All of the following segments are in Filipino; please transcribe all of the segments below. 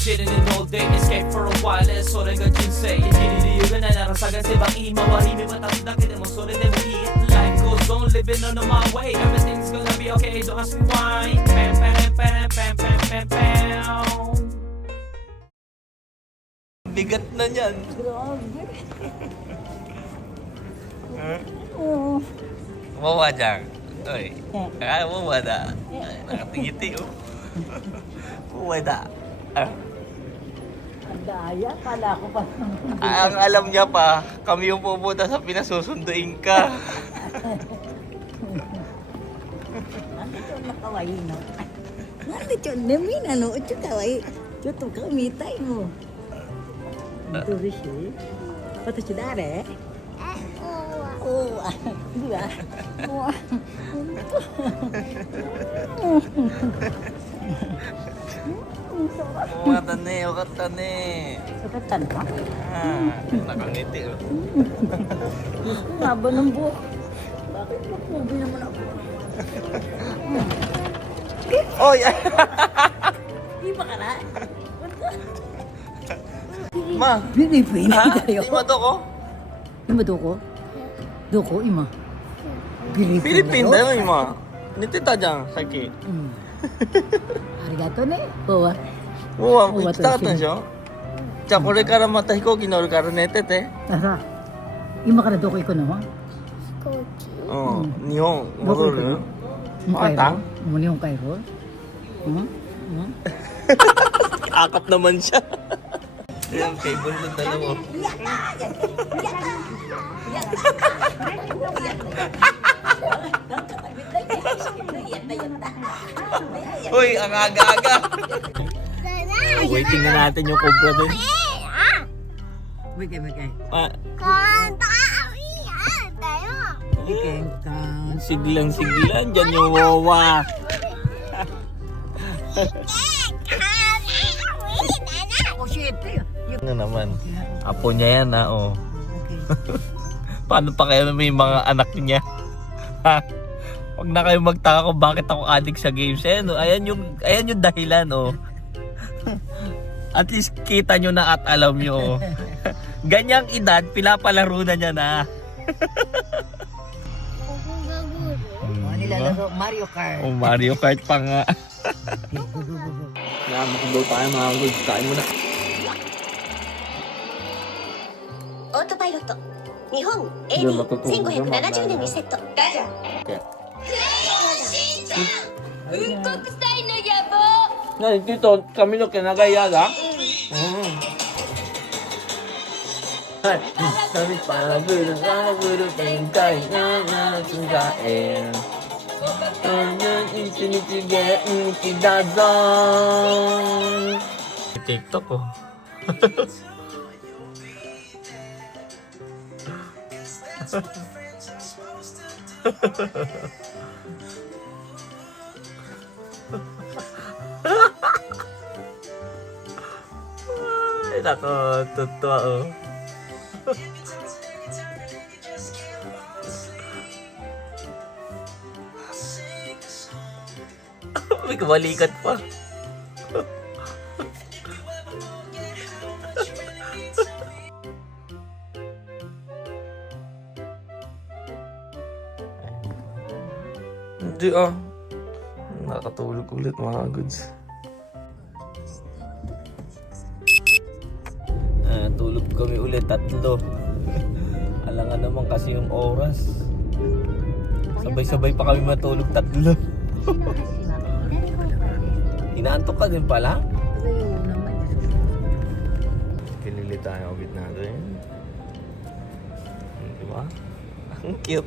Chilling in all day, escape for a while それが人生生きる理由がないなら探せばいい周り見渡すだけでもそれでもいい Life goes on, living on my way Everything's gonna be okay, don't ask me why Pam, pam, pam, pam, pam, pam, pam Bigat na niyan. Grabe. Oo. Wawa dyan. Oy. Wawa na. Nakatingiti oh. Wawa na. Ang daya, kala ko pa. Ang alam niya pa, kami yung pupunta sa pinasusunduin ka. Nandito na kawaii, no? Nandito na mina, no? Ito kawaii. Ito kamitay mo. Ito rin siya. Pato siya dare? Oo. Di ba? Oo. Wakata ne. Sakatan ka? Nakangiti oh. Gusto nga ba ng buhok? Bakit mag-movie naman ako? Oy! Di ba ka na? Ma! Pinipini Ha? tayo. Di ba to ko? Ima doko? Doko, ima. Philippine da yo, ima. Nitita dyan, saki. Arigato ne. Bawa. もう行きたかったんでしょじゃあこれからまた飛行機乗るから寝てて Tara. Ima ka na doko iko naman. うん日本戻る Mukha Muna yung Cairo. Akap naman siya Ayan, cable ng dalawa Uy, ang aga-aga Waiting na natin yung cobra dun Bigay. Ah, 簡単いいやだよ Bigay ka. siglang-siglan dyan yung wawa Oh, shit. Ano naman, apo niya yan oh. Okay. Paano pa kaya may mga anak niya? Ha? Huwag na kayo magtaka kung bakit ako addict sa games. Ayan yung dahilan oh. At least kita nyo na at alam nyo oh. Ganyang edad, pinapalaro na niya na. Oh, nilalaro Mario Kart. Oh, Mario Kart pa nga. Namak daw tayo mga good. Kain mo na. オートパイロット日本 AD1570 年にセットガジャクレヨンしんちゃんうんこくさいの野望 Ngayon dito, kami no kinagayada. Ay, kami para bulu tentay na sungain. Anyan itinitiga ikidazon. TikTok oh. Ay, nako, totoo oh. May kabalikat pa. Hindi ah. Nakatulog ulit mga goods. Tulog kami ulit, 3. Alangan naman kasi yung oras. Sabay-sabay pa kami matulog, 3. Inaantok ka din pala? Pinili tayo ulit natin. Diba? Ang cute.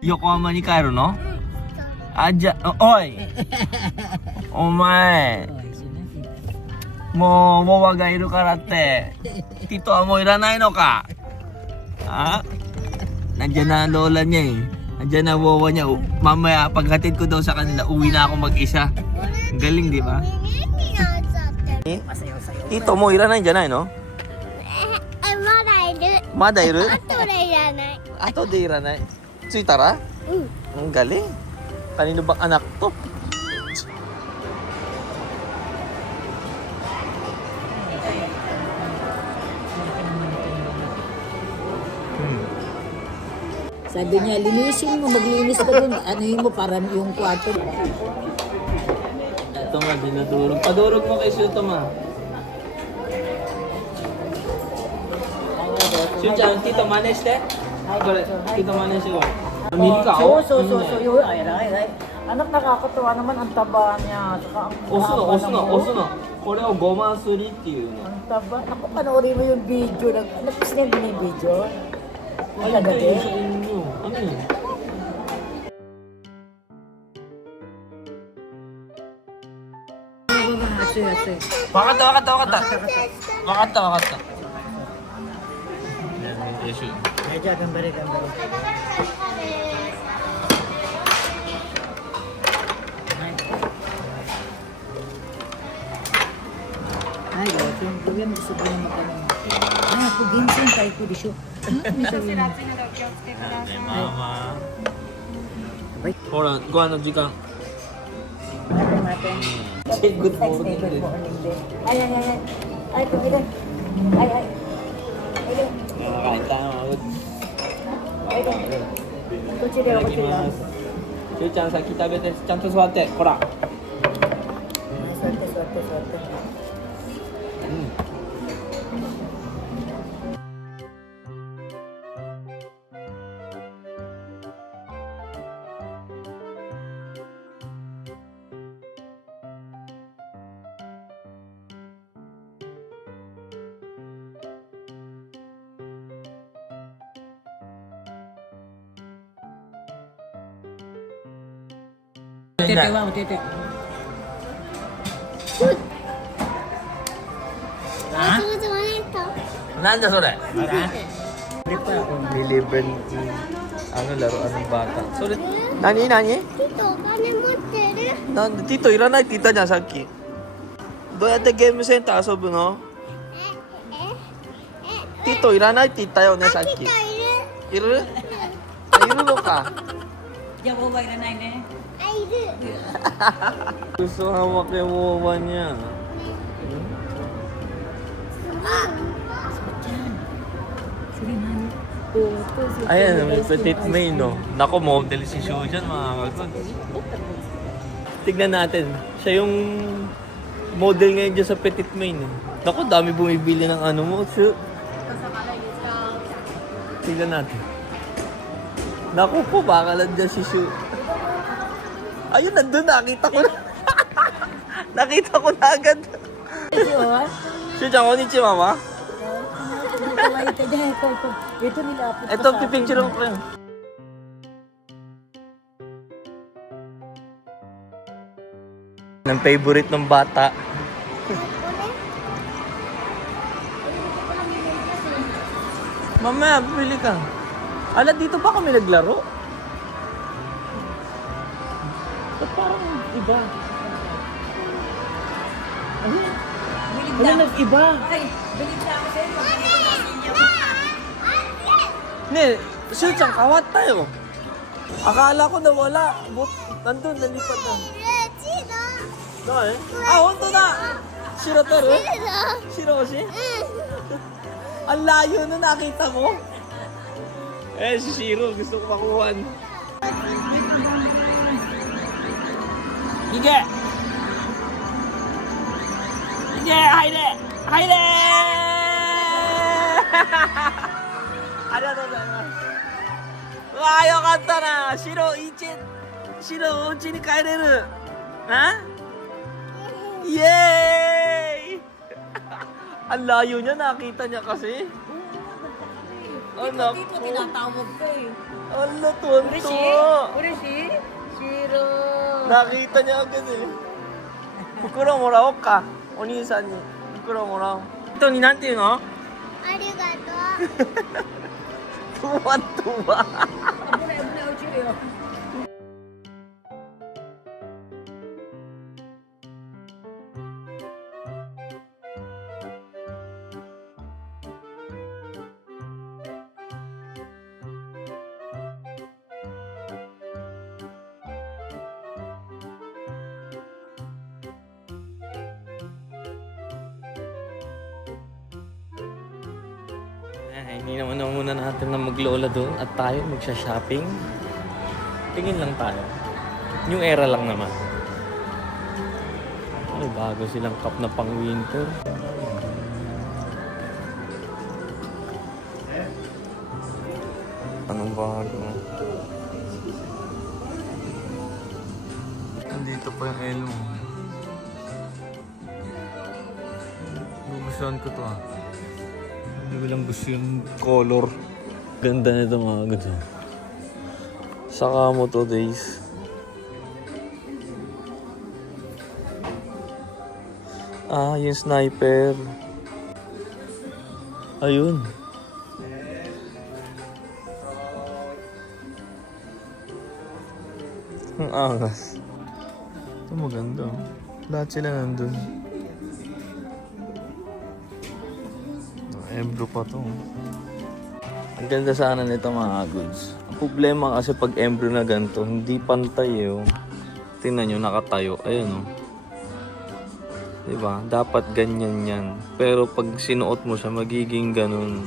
Yokohama ni Cairo, no? Aja, oy! Omae! Mo wawa ga iru kara tte Tito wa mo iranai no ka? Ha? Nandiyan na ang lola niya eh. Nandiyan na ang wawa niya. Mamaya paghatid ko daw sa kanila, uwi na ako mag-isa. Ang galing, di ba? Tito mo iranai janai no? まだいる Mada iru? あとでじゃない Ato de iranay. Tsuitara? Ang galing. Kanino bang anak to? Sabi niya, linisin mo, maglinis ka dun. Anuhin mo para yung kwarto. Ito nga, dinudurog. Padurog mo kay Shuto ma. Shuchan, tito manes de? Kore, tito manes ko. Amerika So, ako? yun, ay. Anak, nakakatawa naman ang taba niya. Saka ang haba ng buhok. 押すの。これを5万すりっていうの。 Ang taba. Naku, panoorin mo yung video. Nag-snap mo yung video. Ang kagabi. sa inyo. Ano yun? Wakata. Medyo, gambari. Ay, yung gawin mo sa buhay magkaroon. Ay, ako ginsin tayo ko di siya. Ano sabi mo? Mama. ほら、ご飯の時間。 Ano natin? Good Text morning good din. morning din. Ay. Ay, tumilan. Ay. Nakakain tayo. Ay, kutsili ako sila. しゅうちゃん先食べて、ちゃんと座って。ほら。 Swerte. Tete. Nanda sore? Break pa ako. Nilibre ni laruan ng bata. Sorry. Nani? 人お金持ってる なんでティトいらないって言ったじゃんさっき。どうやってゲームセンター遊ぶの？ティトいらないって言ったよねさっき。人いるいる？あいるのか。 Diyan ko ba ilanay na eh? あいる Gusto hawak yung uwan niya. Sige na. Ayan, may petite main, no? Nako, model si Susan, mga kagod. Tignan natin. Siya yung model ngayon dyan sa petite main. Eh. Nako, dami bumibili ng ano mo. Tignan natin. Naku po, baka lang dyan si Shu. Ayun, nandun, nakita ko na. Nakita ko na agad. Shu-chan, konnichiwa, ma. Ito nilapit Ito, pipicture ko yun. Ang favorite ng bata. Mamaya, pili ka. Ala, dito ba kami naglaro? Ba't parang iba? Ano nag-iba? Ay, bilig na ako sa'yo. Ne, Shu-chan, kawat tayo. Akala ko nawala. Nandun, nalipat na. あ、本当だ白取る白欲しい Ang layo na nakita mo. Si Shiro, gusto ko makuha. Hige! Haide! Arigatou gozaimasu. Wa, yokatta na. Shiro, o uchi ni kaereru. Ha? Yay! Ang layo niya, nakita niya kasi. Anak Dito ko. tinatawag ko eh. Ala, tuwan-tuwa. Urishi? Shiro. Nakita niya agad eh. Fukuro morao ka. O兄さんに fukuro morao. Ito ni nante yun, no? ありがとう Tuwan-tuwa. Abuna, Uchiyo. Hindi naman muna natin na maglola doon at tayo magsha-shopping. Tingin lang tayo. New era lang naman. Ay, bago silang cup na pang winter. Anong bago? Nandito pa yung Elmo. Gugustuhan ko to Hindi ko lang gusto yung color. Ganda nito mga gusto. Saka mo to days. Yung sniper. Ayun. Ang angas. Ito maganda. Lahat sila nandun. Embro pa to. Ang ganda sana nito mga goods. Ang problema kasi pag embro na ganito, hindi pantay Tingnan nyo, nakatayo. Ayun Diba? Dapat ganyan yan. Pero pag sinuot mo siya, magiging ganun.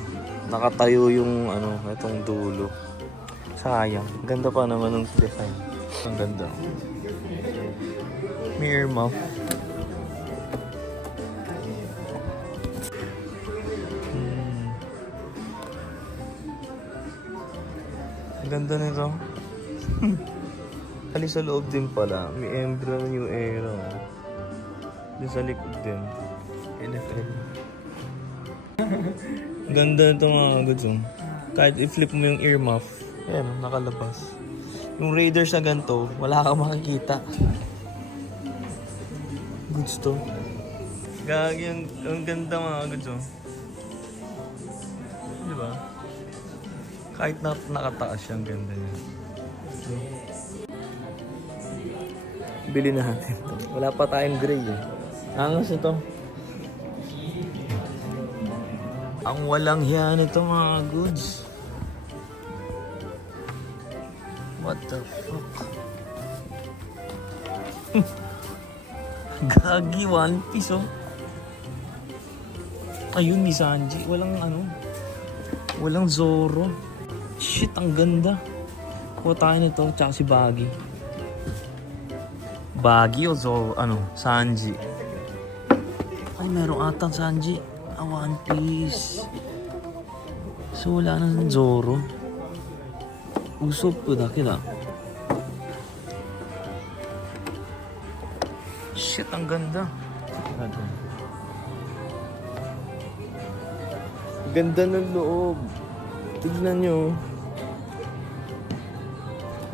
Nakatayo yung itong dulo. Sayang. Ganda pa naman ng design. Ang ganda. Mirror mouth. Ang ganda nito. Ali sa loob din pala. May embro ng New Era. Doon sa likod din. NFL. Ganda nito mga goods. Kahit i-flip mo yung earmuff. Ayan, nakalabas. Yung Raiders na ganito, wala kang makikita. Goods to. Gagi, ang ganda mga goods. Diba? Kahit nakataas siya, ang ganda niya. Bili natin to. Wala pa tayong gray Angas ito. Ang walang hiya nito mga goods. What the fuck? Gagi, One Piece Ayun ni Sanji. Walang Zoro. Shit, ang ganda. Kuha tayo nito, tsaka si Baggy. Baggy o Zoro? Sanji. Ay, meron atang Sanji. One Piece. So, wala na ng Zoro. Usopp daけだ. Shit, ang ganda. Ganda ng loob. Tignan nyo.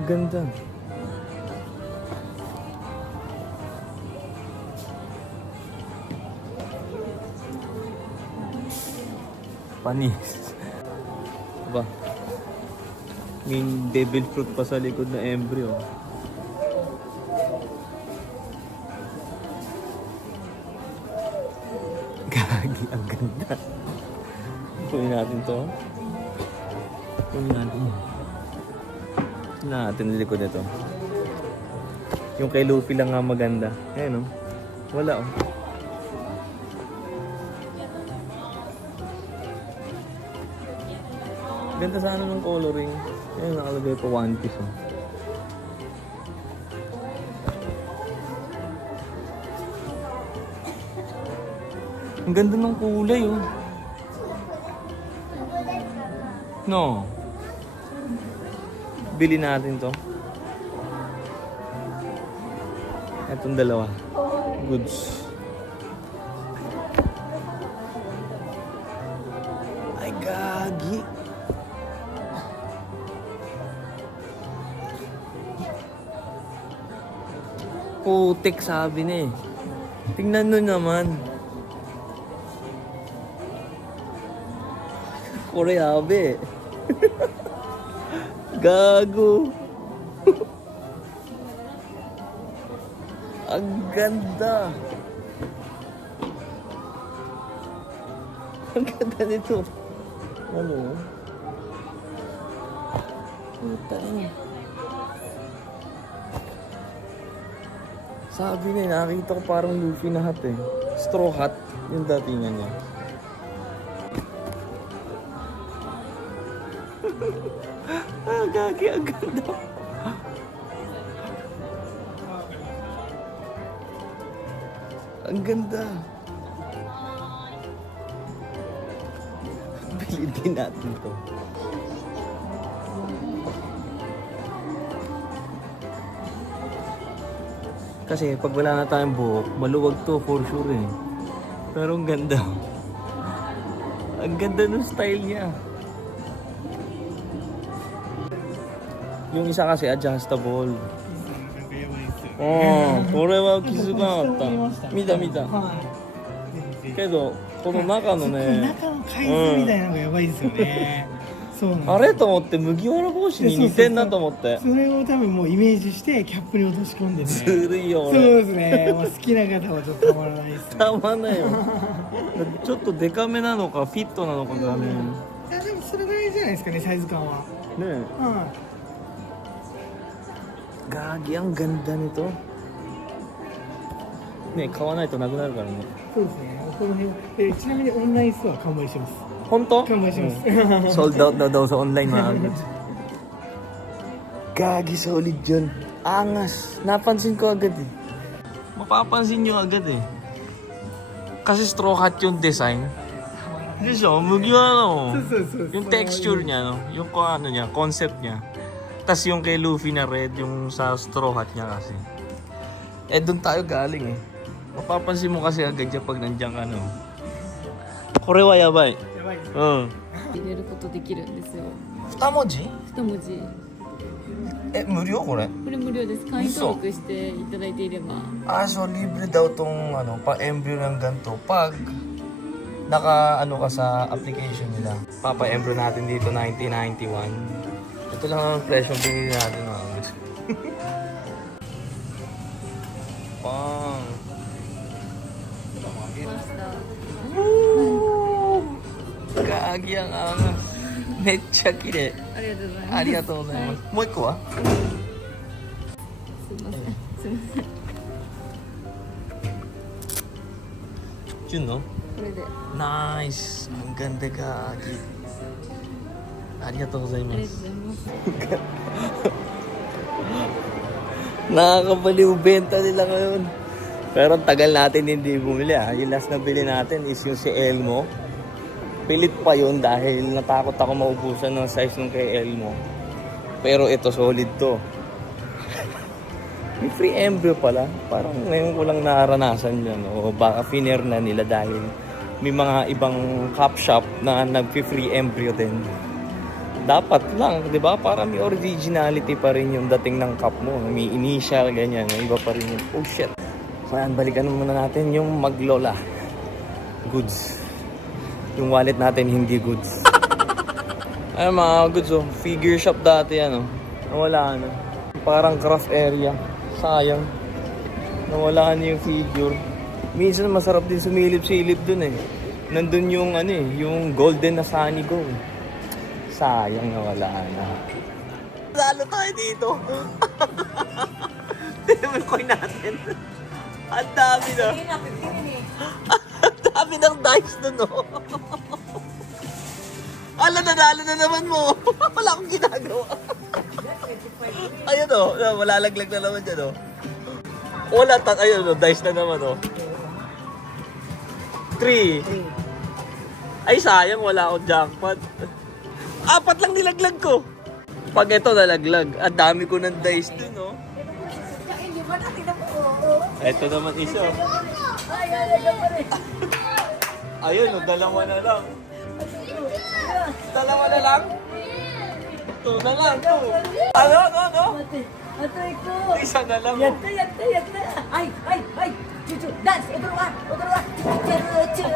Ganda. Panis. Ba? May devil fruit pa sa likod na embryo. Gagi, ang ganda. Kunin natin to. Kunin natin. Kunin natin ang likod nito. Yung kay Luffy lang nga maganda. Ayan Wala Ganda sana ng coloring. Ayan, nakalagay pa One Piece Ang ganda ng kulay No. Bili natin to. Itong dalawa. Goods. Ay, gagi. Putik sabi na Tingnan nyo naman. Koreabe. Gago. Ang ganda. Ang ganda nito. Puta Sabi nakita ko parang Luffy na hat Straw hat yung datingan niya. Ah, gagi, ang ganda. Ang ganda. Bili din natin to. Kasi pag wala na tayong buhok, maluwag to for sure eh. Pero ang ganda. Ang ganda ng style niya. Yung isa kasi adjustable. Oh, これは気づかなかった。見た見た。けど、この中のね、中の海藻みたいなのがやばいですよね。そうなんです。あれと思って麦わら帽子に似てんなと思って。それを多分もうイメージしてキャップに落とし込んでね。ずるいよそう俺。ですね。もう好きな方はちょっとたまらないですね。たまんないよ。ちょっとデカめなのかフィットなのかがね。いやでもそれぐらいじゃないですかねサイズ感は。ねえ。はGagi, ang ganda nito. ね、買わないとなくなるからね。い。そうですね。この辺ちなみにオンラインストア完売してます。本当？完売します。 Sold out na daw sa online mga agad. Gagi, solid yun. Angas. Napansin ko agad eh. Mapapansin nyo agad eh. Kasi straw hat yung design. Hindi siya, Mugiwara no. そうそうそう。 Yung texture niya, no? Yung ano niya, concept niya. Tas yung kay Luffy na red, yung sa straw hat niya kasi. Eh, doon tayo galing eh. Mapapansin mo kasi agad yan pag nandiyan ka, no? Kore wa yabai. やばいです。うん。入れることできるんですよ。2文字一文字。え、無料これこれ無料です。会員登録していただいていれば。Ah, so libre daw tong ano, pa-embryo ng ganito pag naka ano ka sa application nila. Papa-embryo natin dito 1991. Ito lang ang presyo binili natin mga guys. Pang. Woo! Gagi ang angas. Mecha kire. ありがとうございます。ありがとうございます。もう一個はすいません。すいません。 Yun no? これで。ナイス。Ang ganda gagi. ありがとうございまありがとうす。ございます。 Nakakabaliw benta nila ngayon. Pero ang tagal natin hindi bumili ah. Yung last na bili natin is yung si Elmo. Pilit pa yun dahil natakot ako maubusan ng size nung kay Elmo. Pero ito solid to. May free embryo pala. Parang ngayon ko lang naranasan yan. O baka finer na nila dahil may mga ibang cup shop na nag-free embryo din. Dapat lang, di ba? Para may originality pa rin yung dating ng cup mo. May initial, ganyan. Iba pa rin yung, oh shit. So yan, balikan muna natin yung Maglola goods. Yung wallet natin hindi goods. Ayun mga goods oh. Figure shop dati yan oh. Nawala na. Parang craft area. Sayang. Nawala na yung figure. Minsan masarap din sumilip-silip dun eh. Nandun yung ano eh, yung golden na Sunny Go. Sayang nawala na. Lalo tayo dito. Tignan mo yung coin natin. Ang dami na. Ang dami ng dice dun oh. Ala, nanalo na naman mo. Wala akong ginagawa. Ayun oh, malalaglag na naman dyan oh. Wala, ayun oh, dice na naman oh. 3. Ay sayang, wala akong jackpot. 4 lang nilaglag ko. Pag ito nalaglag, ang dami ko ng dice dun oh. Ito naman isa oh. Ayun oh, dalawa na lang. Dalawa na lang? Ito na lang to. Ano? Isa na lang. やったやったやったはいはいはいちょダンス踊るわ踊るわちょ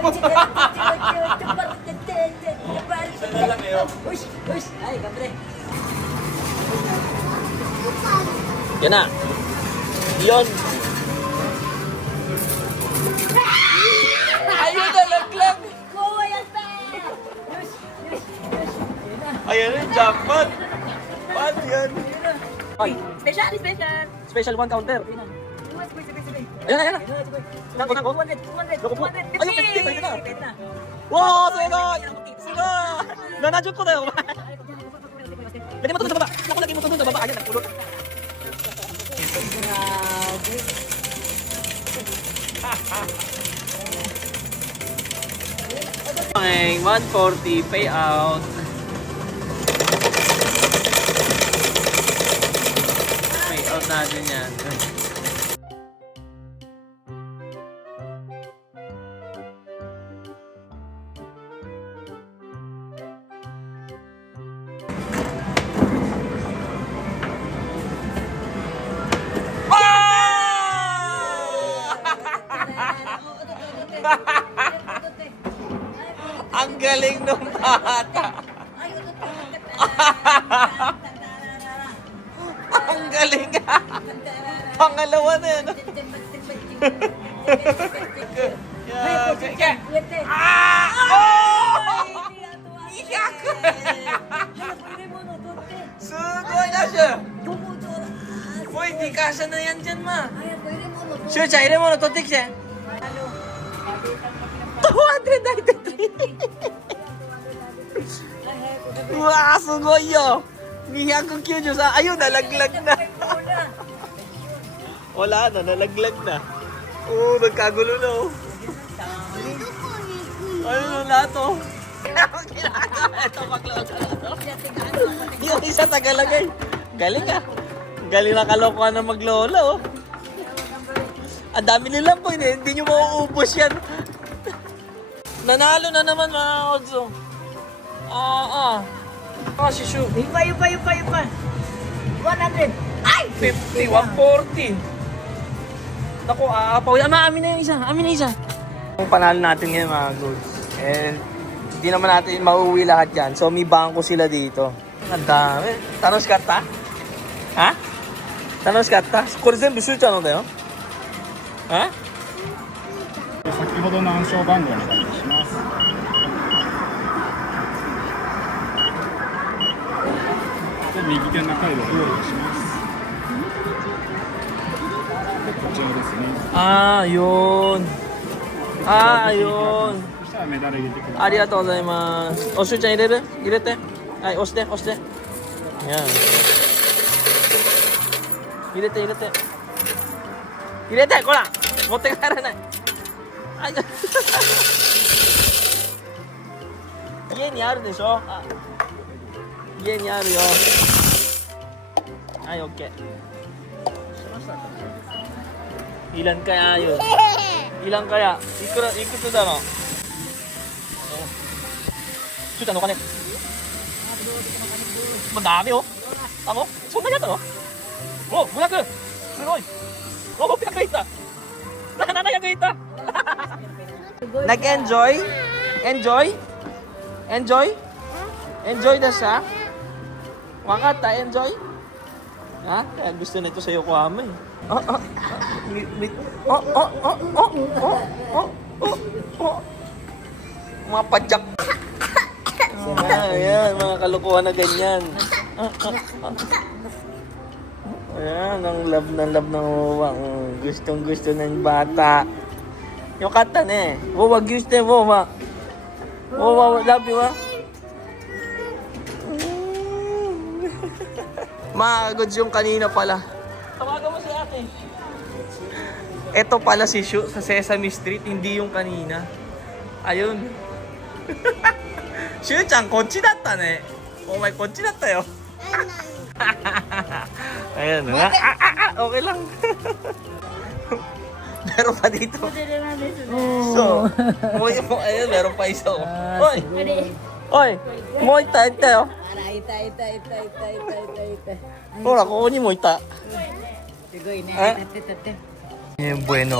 Isa na lang eh oh. よしよしはい頑張れ Yan na. Yun. Ayun, nalaglag. こうやったよしよしよし Ayan yung jackpot. Paano yan? Ay, スペシャルスペシャル special one counter. うわすごいすごいすごい Ayan, ayan. Nako, nako. Ayun, 50. Ayun na. Wow, すごい。すごい。70個だよ、お前。Lagyan mo to sa baba. Naku, lagyan mo to sa baba. Ayan, nagpulot. Grabe. Okay, 140 payout. Payout natin yan. Ang galing ng bata. Ang galing. Pangalawa na yan. Iyak! Sugoi na siya. Uy, di kasha na yan dyan, ma. Shucha, ire mo na, totik siya. 293. うわー、すごいよ。293. Ayun, nalaglag na. Wala na, nalaglag na. Oo, nagkagulo na. Oh. Ano na lahat, oh. Ito, maglolo. Yung isa tagalagay. Galing ah. Galing na kalokohan na maglolo, oh. Ang dami nilang po, hindi nyo mauubos yan. Nanalo na naman mga Odzo. Si Shu. Ipa. 100. Ay! 50, 140. Naku, aapaw. Amin na yung isa. Yung panalo natin ngayon mga goods. And hindi naman natin mauwi lahat yan. So may bangko sila dito. Ang dami. Tanos kata? Ha? Tanos kata? Kore zenbu Shu-chan no da yo. Ha? 先ほどの暗証番号お願いいたします。で右手のカードを用意します。でこちらですね。 Yun. Yun. そしたらメダル入れてください。ありがとうございます。おしゅうちゃん入れる？入れて。はい、押して。Yan. 入れて、こら持って帰らない。はい。家にあるでしょ？家にあるよ。はい、オッケー。Ilan kaya yun? Ilan kaya? Ikutu da no? Shuta no kane. Madami oh. Tamo? Sonna ni atta no? Oh, 500! すごい! Oh, 600 いった! 700 いった! Nag-enjoy? Enjoy na siya? Wakata, enjoy? Ha? Kaya gusto na ito sa Yokohama eh. Mga padyak. Ayan, mga kalokohan na ganyan. Ayan, ang love ng uwang. Gustong gusto ng bata. Yung kata na eh. Wag gusto mo, ma. Love you, ma. Mga goods yung kanina pala. Tawagan mo si ate. Ito pala si Shu sa Sesame Street, hindi yung kanina. Ayun. Shu-chan, kochi datta ne. Omae, kochi datta yo. Ayan. Okay lang. Meron pa dito. So, ayun, meron pa isa. Oy! Oy! Mo ita yo. Hora, koko ni mo ita. Bueno.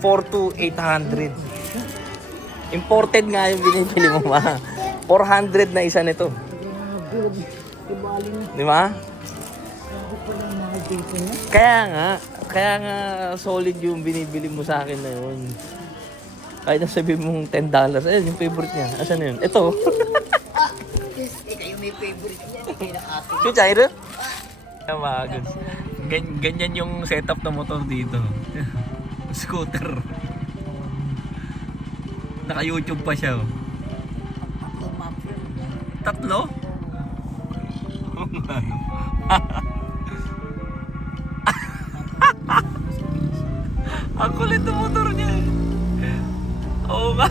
4 to 800. Imported nga yung binibili mo, ma. 400 na isa nito. Di ba? Kaya nga solid yung binibili mo sa akin na yun. Kahit na sabihin mong $10. Ayun, yung favorite niya. Asan na yun? Ito. Ikaw yung may favorite niya. Si Chairo? Ganyan yung setup ng motor dito. Scooter. Naka-YouTube pa siya. Oh. 3? Ang kulit ng motor niya. Oo nga.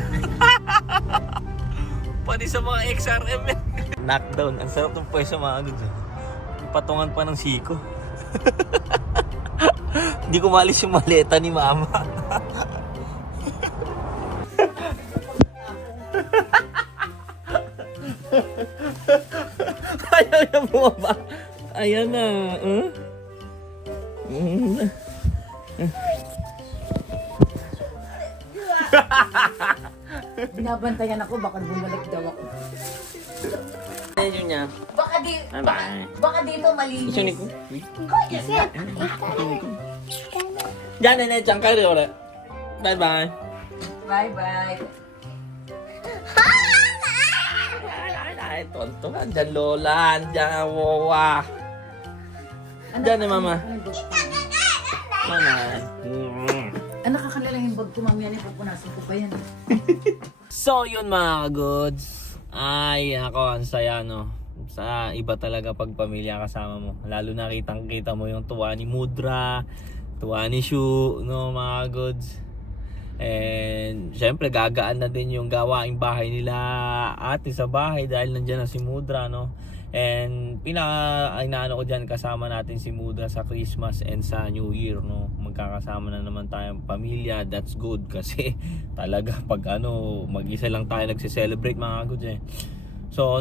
Pati sa mga XRM eh. Knockdown. Ang sarap ng pwesto mga ano dyan. Patungan pa ng siko. Hindi ko malis yung maleta ni mama. Ayaw niya bumaba. Ayan na. Binabantayan ako, baka bumalik daw ako. Ayun niya. Baka dito malinis. Diyan na dyan kayo rin. Bye bye. Bye-bye. Ay, tonto. Andyan Lola. Andyan Wawa. Andyan ni Mama. Mama. Anak, kakalalang yung bag ko, mamaya na pupunasan ko pa yan. So yun mga goods. Ay ako ang saya no. Sa iba talaga pag pamilya kasama mo. Lalo na kitang-kita mo yung tuwa ni Mudra, tuwa ni Shu, no mga goods. And syempre gagaan na din yung gawaing bahay nila ate sa bahay dahil nandiyan na si Mudra no. And inaano ko diyan kasama natin si Mudra sa Christmas and sa New Year no. Magkakasama na naman tayong pamilya. That's good kasi talaga pag mag-isa lang tayo nagse-celebrate mga goods eh. So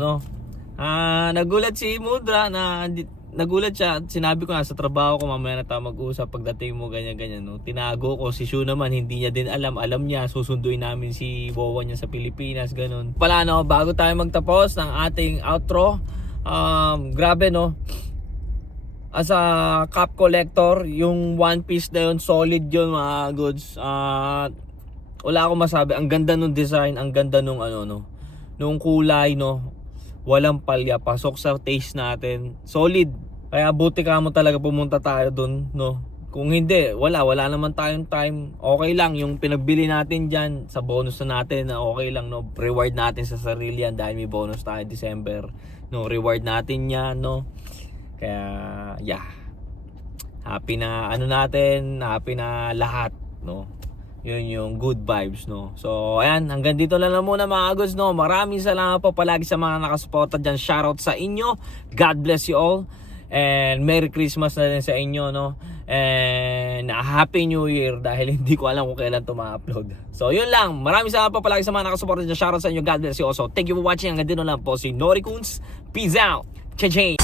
nagulat si Mudra na nagulat siya. Sinabi ko nga sa trabaho ko mamaya na tayo mag-usap pagdating mo ganyan no. Tinago ko si Shu naman hindi niya din alam niya susunduin namin si Wawa niya sa Pilipinas ganun. Pala no, bago tayo magtapos ng ating outro, grabe no. As a cup collector, yung One Piece na yun, solid yun mga goods. Wala akong masabi. Ang ganda nung design, ang ganda nung nung kulay no. Walang palya, pasok sa taste natin. Solid. Kaya buti ka mo talaga pumunta tayo dun no. Kung hindi, wala naman tayong time. Okay lang yung pinagbili natin diyan sa bonus na natin, na okay lang no. Reward natin sa sarili yan dahil may bonus tayo December. No, reward natin 'yan no. Kaya yeah. Happy na natin, happy na lahat no. Yun yung good vibes no. So ayan, hanggang dito lang muna mga goods no. Maraming salamat po palagi sa mga nakasuporta diyan. Shoutout sa inyo. God bless you all. And Merry Christmas na din sa inyo no. And Happy New Year dahil hindi ko alam kung kailan ito ma-upload. So yun lang. Maraming salamat po palagi sa mga nakasuporta diyan. Shoutout sa inyo. God bless you also. Thank you for watching. Hanggang dito lang po si Nori Coons. Peace out. Cha-ching.